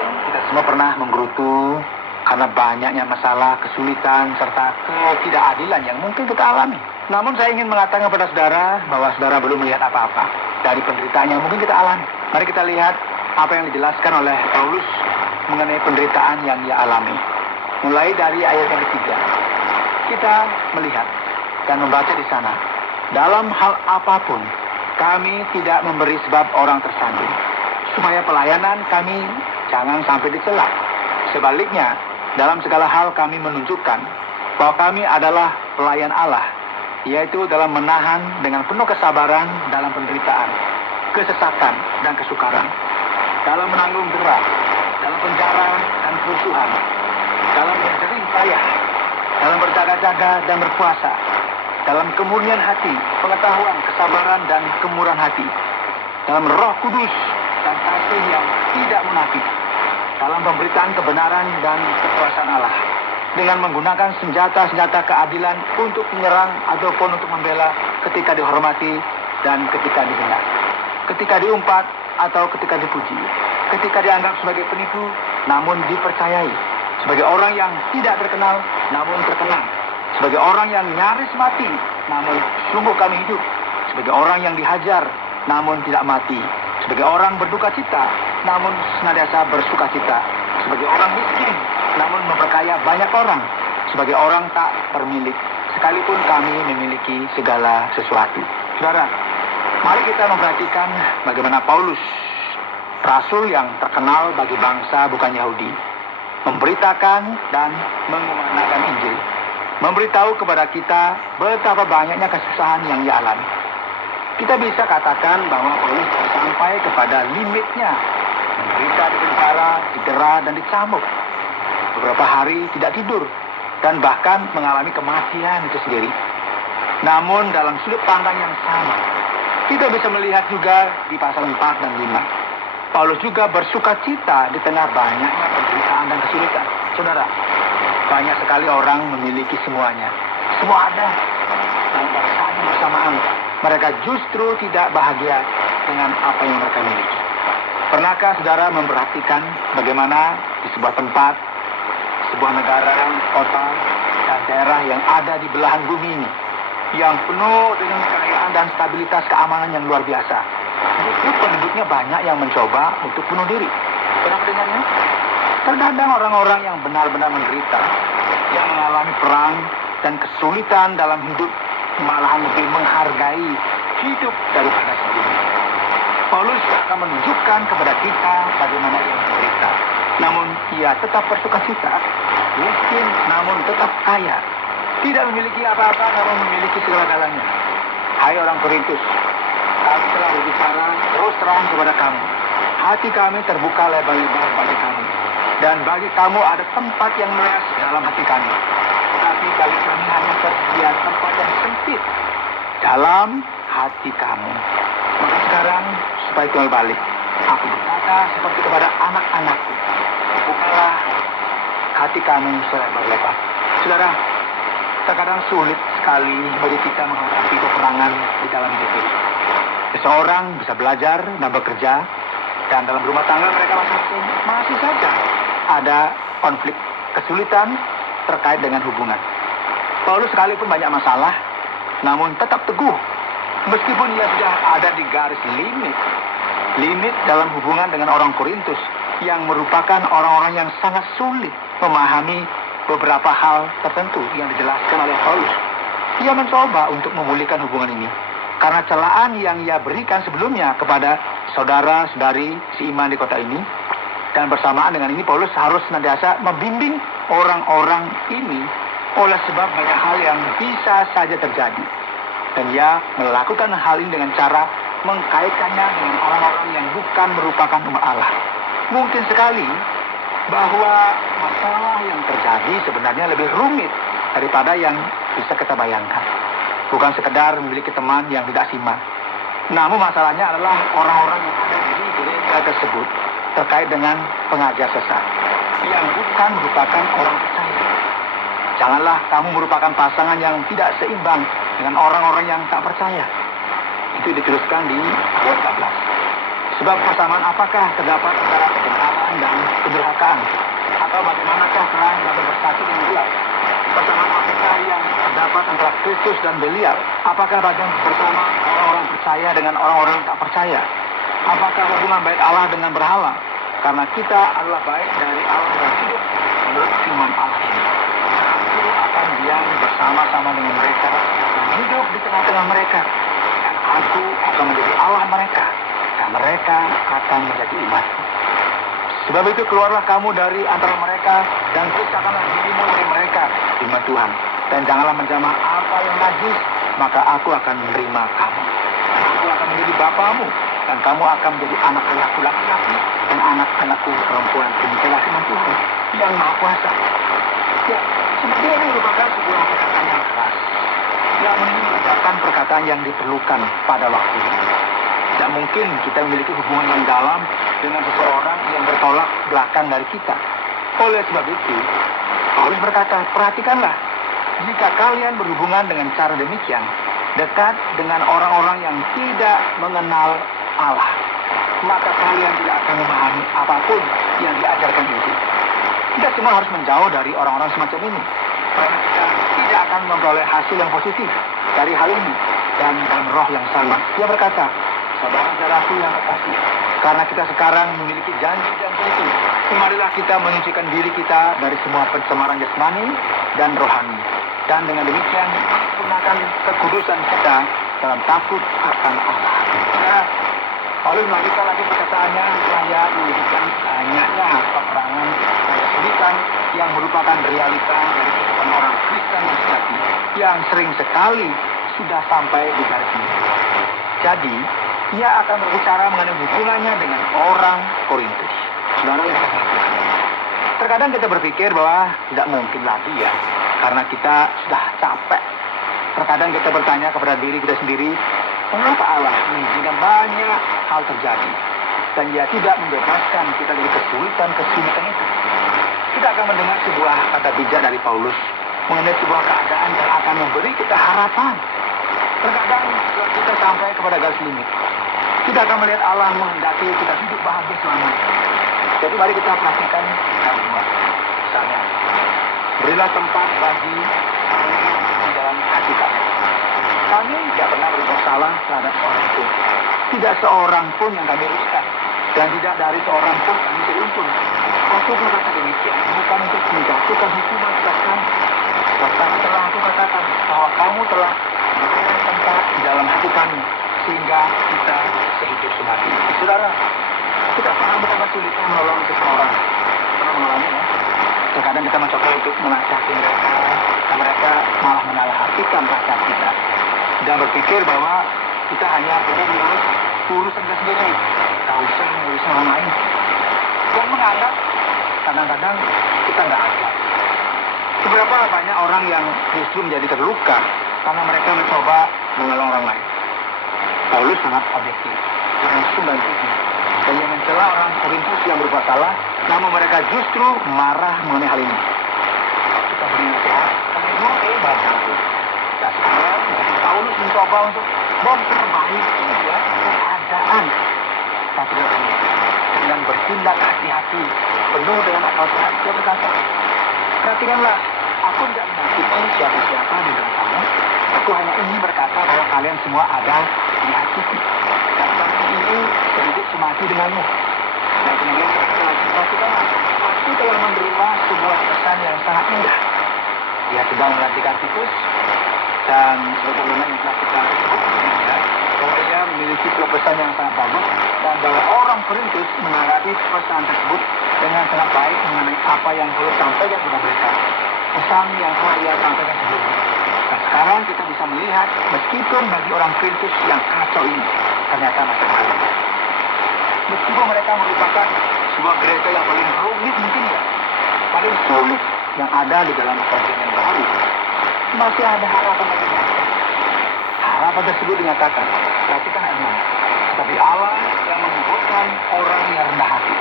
Kita semua pernah menggerutu karena banyaknya masalah, kesulitan, serta ketidakadilan yang mungkin kita alami. Namun saya ingin mengatakan kepada saudara bahwa saudara belum melihat apa-apa dari penderitaan yang mungkin kita alami. Mari kita lihat apa yang dijelaskan oleh Paulus mengenai penderitaan yang ia alami. Mulai dari ayat yang ketiga, kita melihat dan membaca di sana. Dalam hal apapun, kami tidak memberi sebab orang tersandung, supaya pelayanan kami jangan sampai dicela. Sebaliknya, dalam segala hal kami menunjukkan bahwa kami adalah pelayan Allah, yaitu dalam menahan dengan penuh kesabaran dalam penderitaan, kesesakan, dan kesukaran, dalam menanggung dera, dalam penjara dan kerusuhan, dalam berjerih payah, dalam berjaga-jaga dan berpuasa, dalam kemurnian hati, pengetahuan, kesabaran, dan kemurahan hati, dalam Roh Kudus dan kasih yang tidak munafik, dalam pemberitaan kebenaran dan kekuasaan Allah, dengan menggunakan senjata-senjata keadilan untuk menyerang ataupun untuk membela ketika dihormati dan ketika dihina, ketika diumpat atau ketika dipuji, ketika dianggap sebagai penipu namun dipercayai, sebagai orang yang tidak terkenal namun terkenal, sebagai orang yang nyaris mati namun sungguh kami hidup, sebagai orang yang dihajar namun tidak mati, sebagai orang berduka cita namun senantiasa bersuka cita, sebagai orang miskin namun memperkaya banyak orang, sebagai orang tak bermilik sekalipun kami memiliki segala sesuatu. Saudara, mari kita memperhatikan bagaimana Paulus, rasul yang terkenal bagi bangsa bukan Yahudi, memberitakan dan mengumandangkan Injil, memberitahu kepada kita betapa banyaknya kesusahan yang ia alami. Kita bisa katakan bahwa Paulus sampai kepada limitnya, menderita di penjara, didera dan dicambuk, beberapa hari tidak tidur, dan bahkan mengalami kematian itu sendiri. Namun dalam sudut pandang yang sama, kita bisa melihat juga di pasal 4 dan 5. Paulus juga bersuka cita di tengah banyaknya penderitaan dan kesulitan. Saudara, banyak sekali orang memiliki semuanya. Semua ada. Dan pada saat yang bersamaan, mereka justru tidak bahagia dengan apa yang mereka miliki. Pernahkah saudara memperhatikan bagaimana di sebuah tempat, sebuah negara, kota, dan daerah yang ada di belahan bumi ini, yang penuh dengan kekayaan dan stabilitas keamanan yang luar biasa, justru penduduknya banyak yang mencoba untuk bunuh diri. Pernah mendengarnya? Terkadang orang-orang yang benar-benar menderita, yang mengalami perang dan kesulitan dalam hidup, malahan lebih menghargai hidup daripada sebelumnya. Paulus akan menunjukkan kepada kita bagaimana ia menderita, namun ia tetap bersuka cita, miskin namun tetap kaya, tidak memiliki apa-apa namun memiliki segala-galanya. Hai orang Korintus, kami telah berbicara terus terang kepada kamu. Hati kami terbuka lebar-lebar bagi kamu, dan bagi kamu ada tempat yang luas dalam hati kami. Tapi bagi kami hanya tersedia tempat yang sempit dalam hati kamu. Maka sekarang, supaya kembali balik, aku berkata seperti kepada anak-anakku, bukalah hati kamu selebar-lebar. Saudara, terkadang sulit sekali bagi kita menghadapi peperangan di dalam hidup ini. Seseorang bisa belajar dan bekerja, dan dalam rumah tangga mereka masih saja ada konflik, kesulitan terkait dengan hubungan. Paulus sekalipun banyak masalah, namun tetap teguh, meskipun ia sudah ada di garis limit dalam hubungan dengan orang Korintus, yang merupakan orang-orang yang sangat sulit memahami beberapa hal tertentu yang dijelaskan oleh Paulus. Ia mencoba untuk memulihkan hubungan ini karena celaan yang ia berikan sebelumnya kepada saudara-saudari seiman di kota ini. Dan bersamaan dengan ini, Paulus harus senantiasa membimbing orang-orang ini oleh sebab banyak hal yang bisa saja terjadi. Dan ia melakukan hal ini dengan cara mengkaitkannya dengan orang-orang yang bukan merupakan umat Allah. Mungkin sekali bahwa masalah yang terjadi sebenarnya lebih rumit daripada yang bisa kita bayangkan. Bukan sekedar memiliki teman yang tidak simak. Namun masalahnya adalah orang-orang yang ada di gereja tersebut terkait dengan pengajar sesat yang bukan merupakan orang percaya. Janganlah kamu merupakan pasangan yang tidak seimbang dengan orang-orang yang tak percaya. Itu dituliskan di ayat 14. Sebab persamaan apakah terdapat antara kebenaran dan kecelakaan? Atau bagaimanakah terang dapat bersatu dengan gelap? Persamaan apakah yang terdapat antara Kristus dan Belial? Apakah bagian bersama orang-orang percaya dengan orang-orang tak percaya? Apakah hubungan baik Allah dengan berhala? Karena kita adalah baik dari Allah yang hidup menurut firman Allah ini. Aku akan diam bersama-sama dengan mereka dan hidup di tengah-tengah mereka. Dan aku akan menjadi Allah mereka dan mereka akan menjadi umatku. Sebab itu keluarlah kamu dari antara mereka dan pisahkanlah dirimu dari mereka, firman Tuhan. Dan janganlah menjamah apa yang najis, maka aku akan menerima kamu. Aku akan menjadi bapamu dan kamu akan menjadi anak anakku laki-laki dan anak-anakku perempuan. Demikianlah firman Tuhan yang Maha Kuasa. Ya, sebenarnya ini merupakan sebuah perkataan yang keras. Namun ini merupakan perkataan yang diperlukan pada waktu ini. Tidak mungkin kita memiliki hubungan yang dalam dengan seseorang yang bertolak belakang dari kita. Oleh sebab itu, Paulus berkata, perhatikanlah, jika kalian berhubungan dengan cara demikian, dekat dengan orang-orang yang tidak mengenal Allah, maka kalian tidak akan memahami apapun yang diajarkan Injil. Kita semua harus menjauh dari orang-orang semacam ini, karena kita tidak akan memperoleh hasil yang positif dari hal ini. Dan dalam roh yang sama, dia berkata, saudara-saudaraku yang kekasih, karena kita sekarang memiliki janji-janji itu, marilah kita menyucikan diri kita dari semua pencemaran jasmani dan rohani. Dan dengan demikian, gunakan kekudusan kita dalam takut akan Allah. Nah, Paulus melanjutkan lagi perkataannya, saya menyebutkan banyaknya peperangan dan kesulitan yang merupakan realita dari kehidupan orang Kristen yang sejati, yang sering sekali sudah sampai di garis ini. Jadi, ia akan berbicara mengenai hubungannya dengan orang Korintus. Saudara yang saya katakan, terkadang kita berpikir bahwa tidak mungkin lagi ya, karena kita sudah capek. Terkadang kita bertanya kepada diri kita sendiri, mengapa Allah mengizinkan banyak hal terjadi dan dia tidak membebaskan kita dari kesulitan itu? Kita akan mendengar sebuah kata bijak dari Paulus mengenai sebuah keadaan yang akan memberi kita harapan. Terkadang kita sampai kepada garis limit, kita akan melihat Allah menghendaki kita hidup bahagia selamanya. Jadi mari kita perhatikan kalimat. Misalnya, berilah tempat bagi di dalam hati kami. Kami tidak pernah berbuat salah terhadap orang itu. Tidak seorang pun yang kami rusak. Dan tidak dari seorang pun kami beruntun. Aku berkata demikian, bukan untuk menjatuhkan hukuman atas kami. Tetapi telah aku katakan bahwa kamu telah memberikan tempat di dalam hati kami, sehingga kita sehidup semati. Saudara, kita pernah betapa sulitnya menolong seseorang. Pernah mengalami ya? Terkadang kita mencoba untuk menasihati mereka, dan mereka malah menyalahartikan nasihat kita. Dan berpikir bahwa kita hanya perlu mengurus urusan kita sendiri, tak usah mengurus orang lain. Dan menganggap kadang-kadang kita nggak ada. Seberapa banyak orang yang justru menjadi terluka karena mereka mencoba menolong orang lain. Paulus sangat objektif, langsung dan jujur. Dan yang mencela orang Korintus yang berbuat salah, namun mereka justru marah mengenai hal ini. Kita beri nasihat, tapi bagus. Dan sekarang Paulus mencoba untuk memperbaiki keadaan. Tapi dengan bertindak hati-hati, penuh dengan akal sehat, dia berkata, perhatikanlah, aku tidak menyakiti siapa-siapa di dalam kamu. Aku hanya ingin berkata bahwa kalian semua ada di hatiku. Dan kami ini sedikit semati denganmu. Dan kemudian kita lagi perhatikanlah, aku telah menerima sebuah pesan yang sangat indah. Dia sedang melantikan Titus, dan sebagaimana yang telah kita sebut sebelumnya, bahwa ia memiliki sebuah pesan yang sangat bagus, dan bahwa orang Korintus menanggapi pesan tersebut dengan sangat baik mengenai apa yang Paulus sampaikan kepada mereka. Pesan yang telah ia sampaikan sebelumnya. Dan sekarang kita bisa melihat, meskipun bagi orang Korintus yang kacau ini, ternyata masih ada. Meskipun mereka merupakan sebuah gereja yang paling rumit mungkin ya, paling sulit yang ada di dalam perjanjian baru, masih ada harapan bagi mereka. Harapan tersebut dinyatakan, perhatikan ayat 6. Tetapi Allah yang mengumpulkan orang yang rendah hati